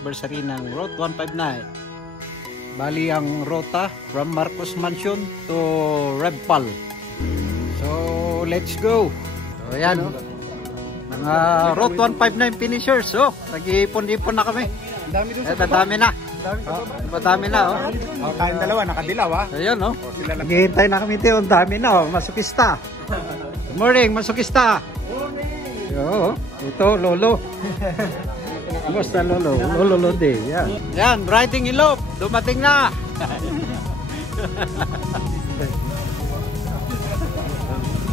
anniversary ng Route 159. Bali ang rota from Marcos Mansion to Rebpal. So let's go. So ayan oh. Mga Route 159 finishers. Oh, nag-iipon-ipon na kami. Dami na. Madami na oh. Oh, tayong dalawa nakadilaw ah. Ayun oh. Naghihintay na kami dito. Dami na oh. Masukista. Good morning, masukista. Oo, ito Lolo. Basta Lolo, Lolo de. Yan. Yan, riding in love. Dumating na.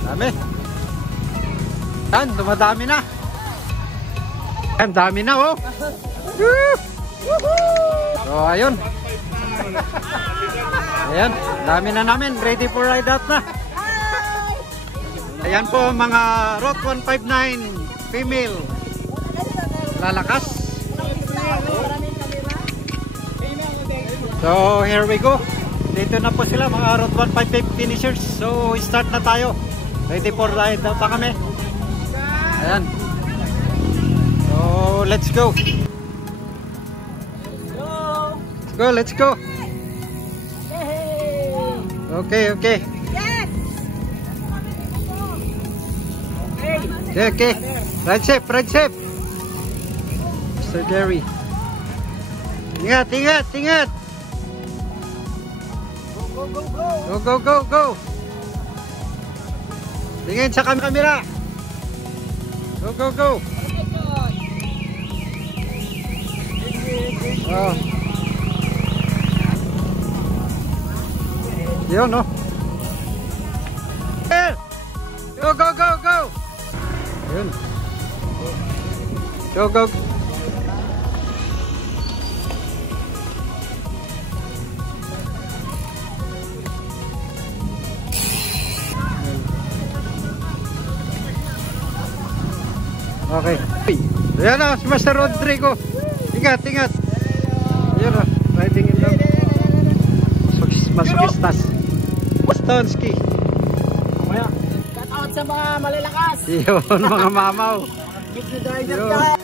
Dami. Yan, dumadami na. Yan, dami na oh. So, ayun. Ayan, dami na namin. Ready for ride out na. Ayan po mga Route 159 female. Lalakas. So, here we go. Dito na po sila mga Route 159 finishers. So, start na tayo. Ready for ride out na kami. Ayan. So, let's go. Let's go. Okay. Okay. Ride safe. Mr. Gary. Ingat. Go. Tingin sa kamera. Go. Oh. Yun no. Go. Yun. Go. Okay. Ayan na, si Master Rodrigo. Ingat. Ayan na, riding in love. Masukistas. Stonsky. Shout out sa mga malalakas. Yun, mga mamaw. Keep the driver Yun. down.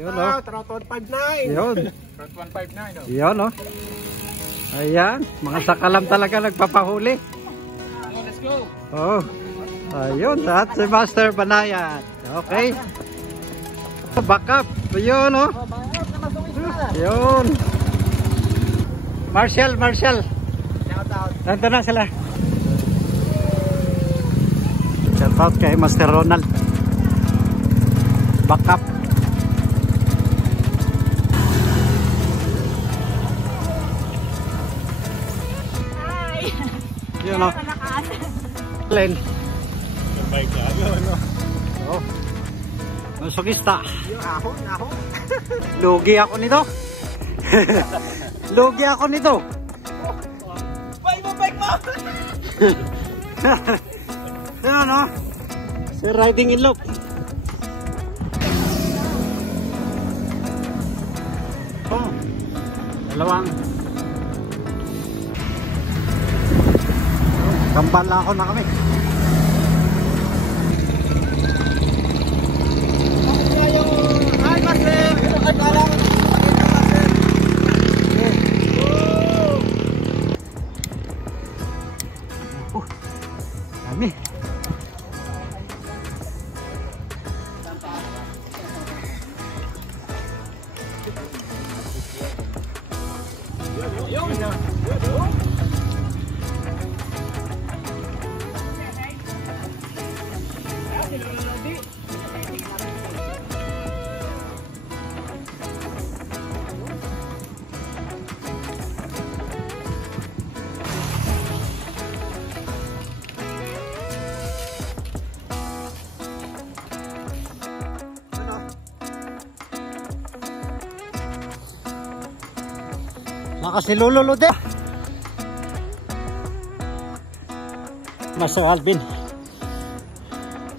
Yun, Shout out, Route 159. Yun. Route 159. Oh. Yun oh. Ayan, mga sakalam talaga nagpapahuli. Let's go. Oh. Ayun, at si Master Banayat. Okay. Back up. Yun oh. Yun. Marshall. Shout out. Nandun na sila. Shout out kay Master Ronald. Back up. Hi! Yun o. Len. Oh. Masukista. Ahon. Lugi ako nito. Lugi ako nito. Bike mo! Yan o. Si riding in love. Oh. Dalawang. Kampala ako na kami. Hi, Master! Dami. Kasi lululude. Master Alvin.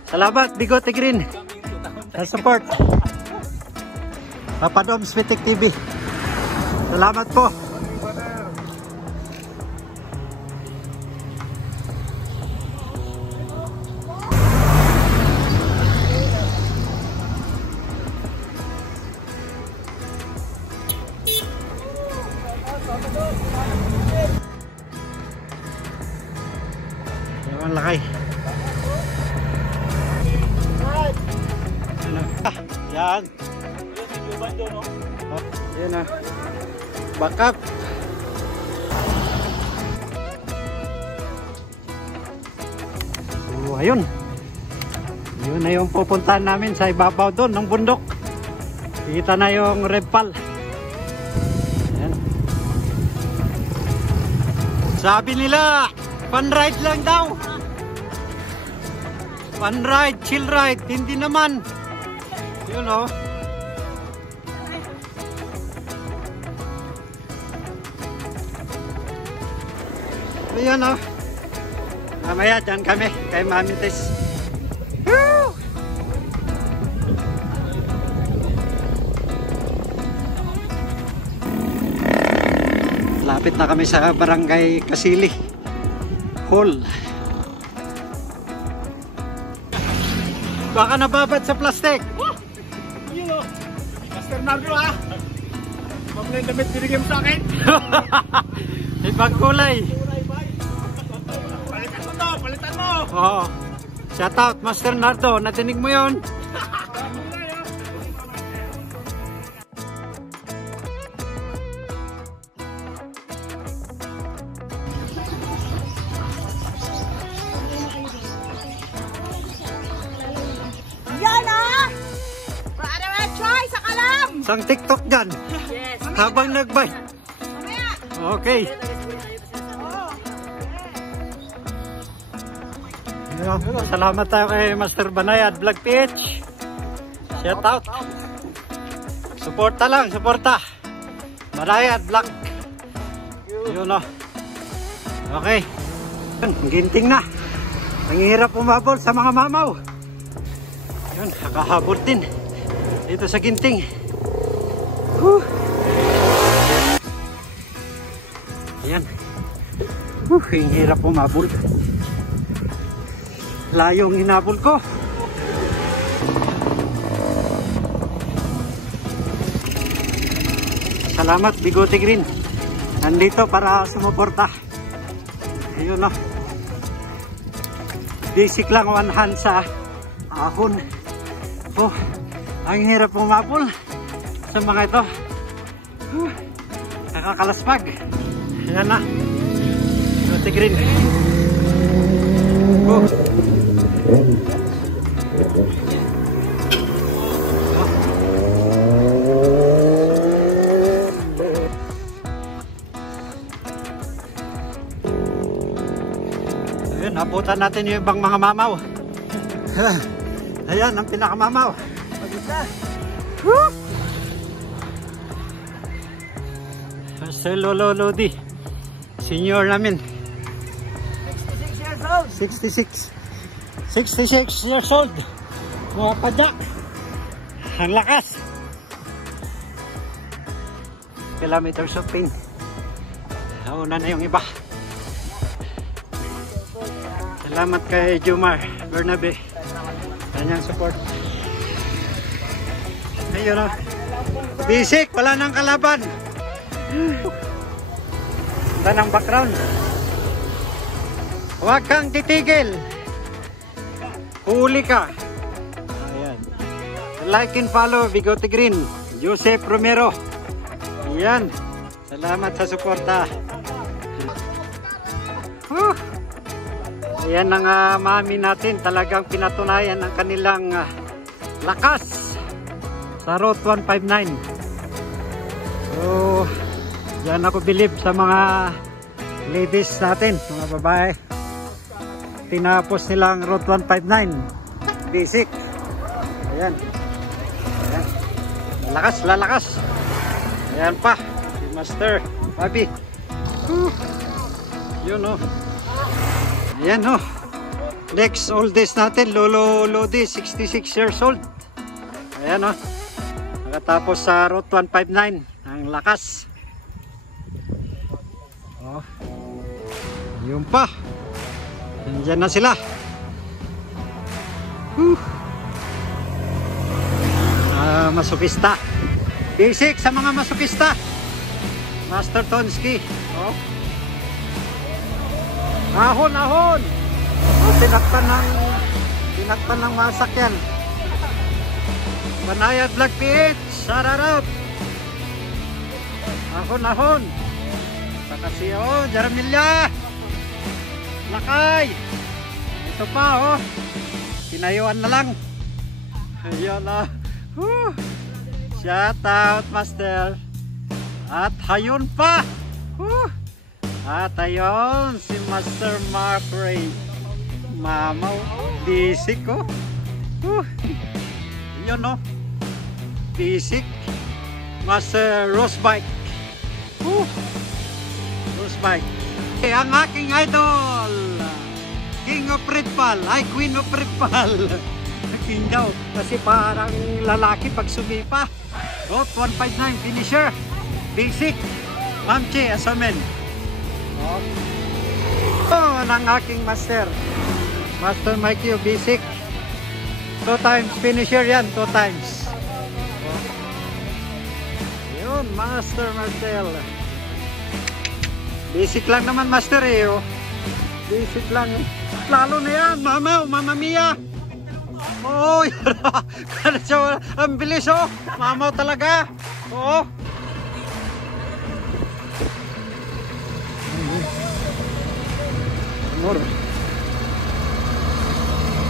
Salamat Bigote Green sa support. Papa Doms Vitek TV. Salamat po. Ang laki. Yan. Yan na. Bakak. So, ayun. Yun na yung pupuntahan namin sa ibabaw doon ng bundok. Kita na yung Rebpal. Yan. Sabi nila, fun ride lang daw. Fun ride, chill ride. Hindi naman. Yun o. Ayan o. Mamaya dyan kami kay Mami Tess. Woo! Lapit na kami sa Barangay Kasili Hall. Baka nababad sa plastic. Yun o. Master Nardo ha. Huwag na yung damit binigay mo sa akin. Ibang kulay. Palitan mo to, palitan mo. Oo. Shout out Master Nardo. Natinig mo yun? Yan ah! Para may choice sa kalam! Sang TikTok dyan. Yes. Habang nagbay. Mamaya! Okay. Salamat tayo kay Master Banayad Vlog PH. Shout out. Suporta lang, suporta. Banayad Vlog. Yun o. Okay. Ginting na. Nanghihirap umabol sa mga mamaw. Yun, nakahabol din. Dito sa ginting. Ayan. Ang hirap umabol. Layong hinabol ko. Salamat Bigote Green. Nandito para sumuporta. Ayun o. Basic lang, one hand sa ahon. Oh, ang hirap umabol sa mga ito. Nakakalaspag. Ayan na. Bigote Green. Oh. Ayun, abutan natin yung ibang mga mamaw. Ayan, ang pinakamamaw. Sa Lolo Lodi, senior namin. 66 years old. Mga padyak. Ang lakas. Kilometers of pain. Nauna na yung iba. Salamat kay Jumar Bernabe. Kanyang support. Ayun o. Basic, wala nang kalaban. Ganda ng background. Huwag kang titigil. Huli ka. Ayan. Like and follow Bigote Green. Joseph Romero. Ayan. Salamat sa suporta. Ayan ang mami natin. Talagang pinatunayan ang kanilang lakas sa Route 159. So, yan ako believe sa mga ladies natin, mga babae. Tinapos nilang Route 159 basic. Ayan. Ayan. Lalakas. Ayan pa si Master Bobby. Yun o. Ayan o. Next oldest natin, Lolo Lodi, 66 years old. Ayan o. Nakatapos sa Route 159. Ang lakas. Oh. Yun pa. Nandiyan na sila. Masokista. Basic sa mga masokista. Master Tonsky. Oh. Ahon, ahon. Oh, tinakpan ng masakyan. Banayad Vlog PH. Shout out. Ahon, ahon. Saka si Jaramilya. Lakay. Ito pa oh. Pinayuan na lang. Ayan na. Shout out Master. At hayun pa. At ayun si Master Mark Ray. Mamaw. Bisik ko. Yun no. Bisik. Master Rosebike. Rosebike. Ang aking idol. King of Redpal. Ay, Queen of Redpal. King daw. Kasi parang lalaki pag sumipa. Route 159 finisher. Basic. Mamche Asamen. Ang aking master. Master Mikey of Basic. 2 times finisher yan. 2 times. Yun. Master Marcel. Basic lang naman master eh. Basic lang. Lalo na yan. Mama Mia. Oh, ang bilis oh. Mamaw talaga. Oo.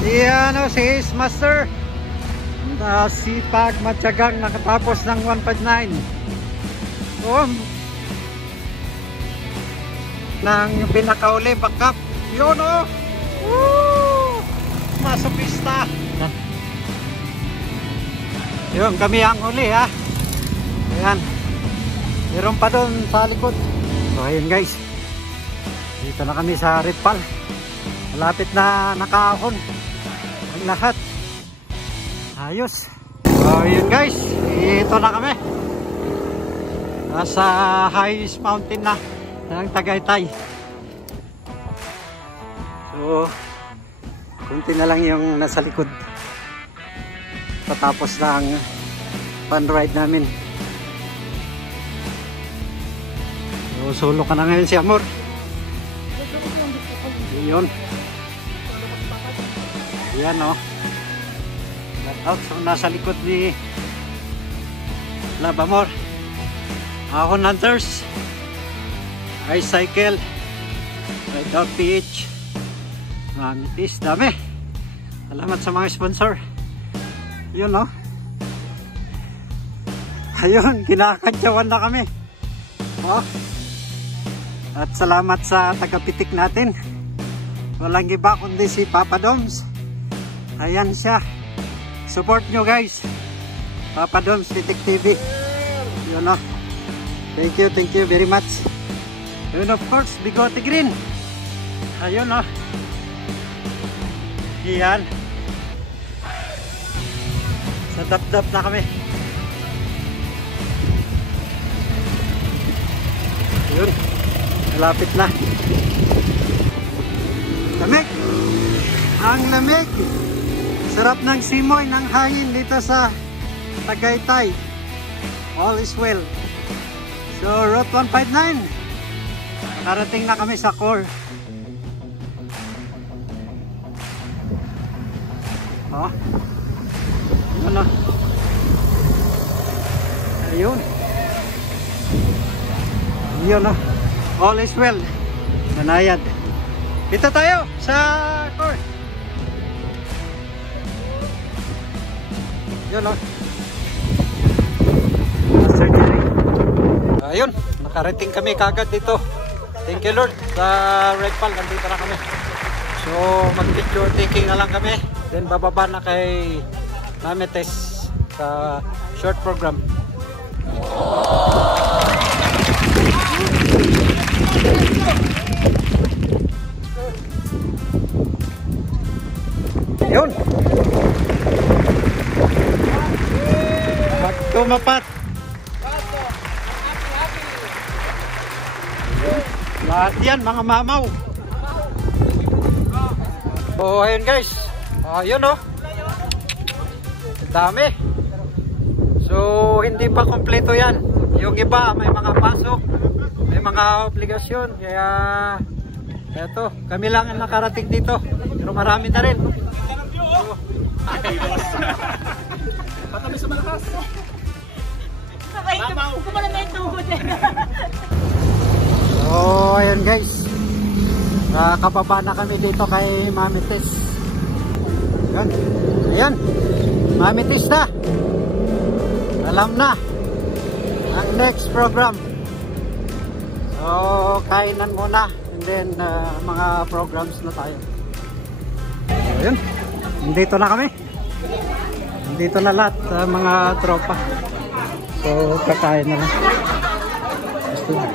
Yan o si Ace Master. Sipag matyagang nakatapos ng 159. Oh. Nang pinakauli backup. Yun o. Masopista. Yun, kami ang huli ha. Ayan. Meron pa doon sa likod. So ayun guys. Dito na kami sa Redpal. Malapit na nakaahon ang lahat. Ayos. So ayun guys. Dito na kami. Nasa highest mountain na ng Tagaytay. So kunti na lang yung nasa likod. Patapos ng fun ride namin. So solo ka na ngayon si Amor. Yun. Yan o. Out. So nasa likod ni Love Amor. Ahon Hunters. Ice Cycle. Ride Out PH. Mamitis. Dami. Salamat sa mga sponsor. Yun o. Ayun. Kinakantyawan na kami. O. At salamat sa tagapitik natin. Walang iba kundi si Papa Doms. Ayan siya. Support nyo guys. Papa Doms Pitik TV. Yun o. Thank you very much. And of course, Bigote Green. Ayun o. Iyan. Sa dap-dap na kami. Yun. Malapit na. Lamig. Ang lamig. Sarap ng simoy ng hangin dito sa Tagaytay. All is well. So Route 159. Nakarating na kami sa core. Oh. Ano? Ayun. Yun o. All is well. Banayad. Dito tayo sa core. Yun o. Master Jerry. Ayun. Nakarating kami kagad dito. Thank you Lord. Sa Redpal. Nandito na kami. So mag-picture taking na lang kami. Then bababa na kay Mametes sa short program. Yun. Magtumapat. Lahat yan mga mamaw. Oh, ayun guys. Ayun oh. Dami. So hindi pa kompleto yan. Yung iba may mga pasok, may mga obligasyon, kaya eto, kami lang ang nakarating dito, pero marami na rin. Patabi sa malakas. Sabay, kumala na yung tuhod eh. So, ayun guys. Kababa na kami dito kay Mami Tess. Ayan. Ayan. Mami Tess na. Alam na. Ang next program. So, kainan muna. And then, mga programs na tayo. Ayun. Nandito na kami. Nandito na lahat mga tropa. So, kakain na lang. Gusto na.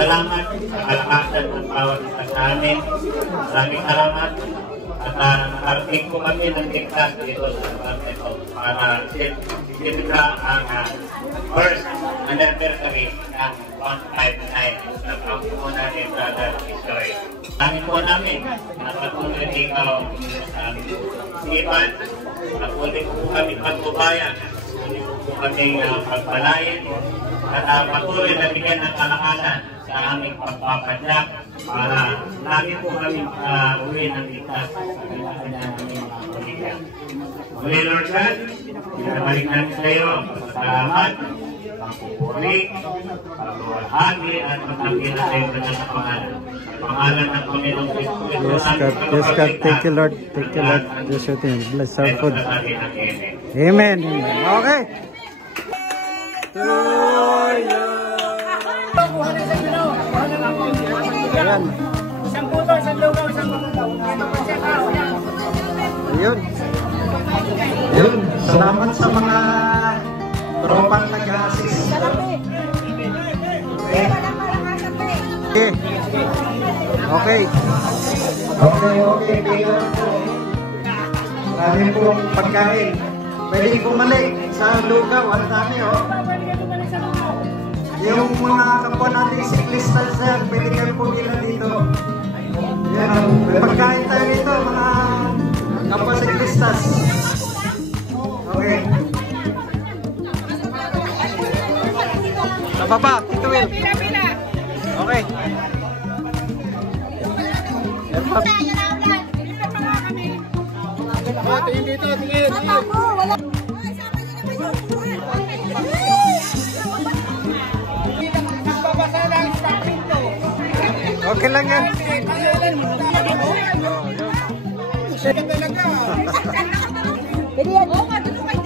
Salamat sa kalakasan ng bawat isa sa amin. Maraming salamat. At nakarating ko kami ng ligtas dito sa lugar nito para sisimula ang first anniversary ng 159 sa pangkunan ni Brother Isoy. Amin po namin na patuloy ikaw sa sipan. Patuloy po kami pagbubayan. Patuloy po kami pagpalayin. At patuloy na bigyan ng kalakasan sa aming pagpapadyak para lagi po kami uwi ng ligtas sa kanya-kanya ng mga pamilya. Muli, Lord God, pinabalik namin sa iyo ang pasalamat, ang pupuri, ang luwalhati at pagtangkin na sa iyo sa pangalan. Sa pangalan ng Panginoong Kristo. Yes, God. Yes, God. Thank you, Lord. Thank you, Lord. Bless your name. Bless our food. Amen. Amen. Okay. To you. Ayan. Isang puto, isang lugaw, isang puto. Ayun. Ayun. Salamat sa mga tropang nag-assist. Okay. Okay. Okay. Okay. Dami pong pagkain. Pwede bumalik sa lugaw. Ang dami, oh. Yung mga kapwa nating siklistas yan, pwede kayo pumila dito. Yan, may pagkain tayo dito, mga kapwa siklistas. Okay. Sa baba, Tito Will. Okay. Yan pa. Tingin dito, tingin. Okay lang yan.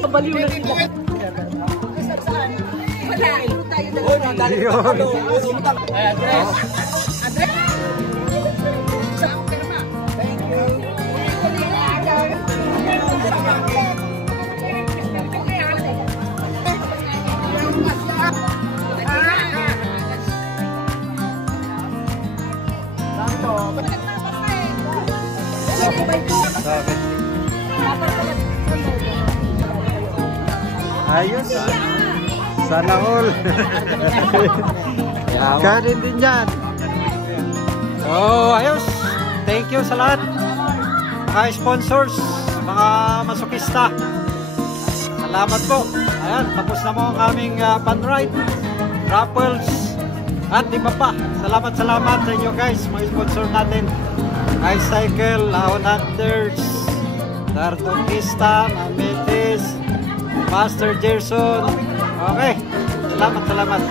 Baliw na sila. Okay. Ayos. Sana all. Kanin din yan. So, ayos. Thank you sa lahat. Mga sponsors, mga masokista. Salamat po. Ayan, tapos na mo ang aming fun ride, raffles, at iba pa. Salamat sa inyo guys, mga sponsor natin. Ice Cycle, Lahon Hunters, Dartokista, Mamitis, Master Gerson. Okay, salamat.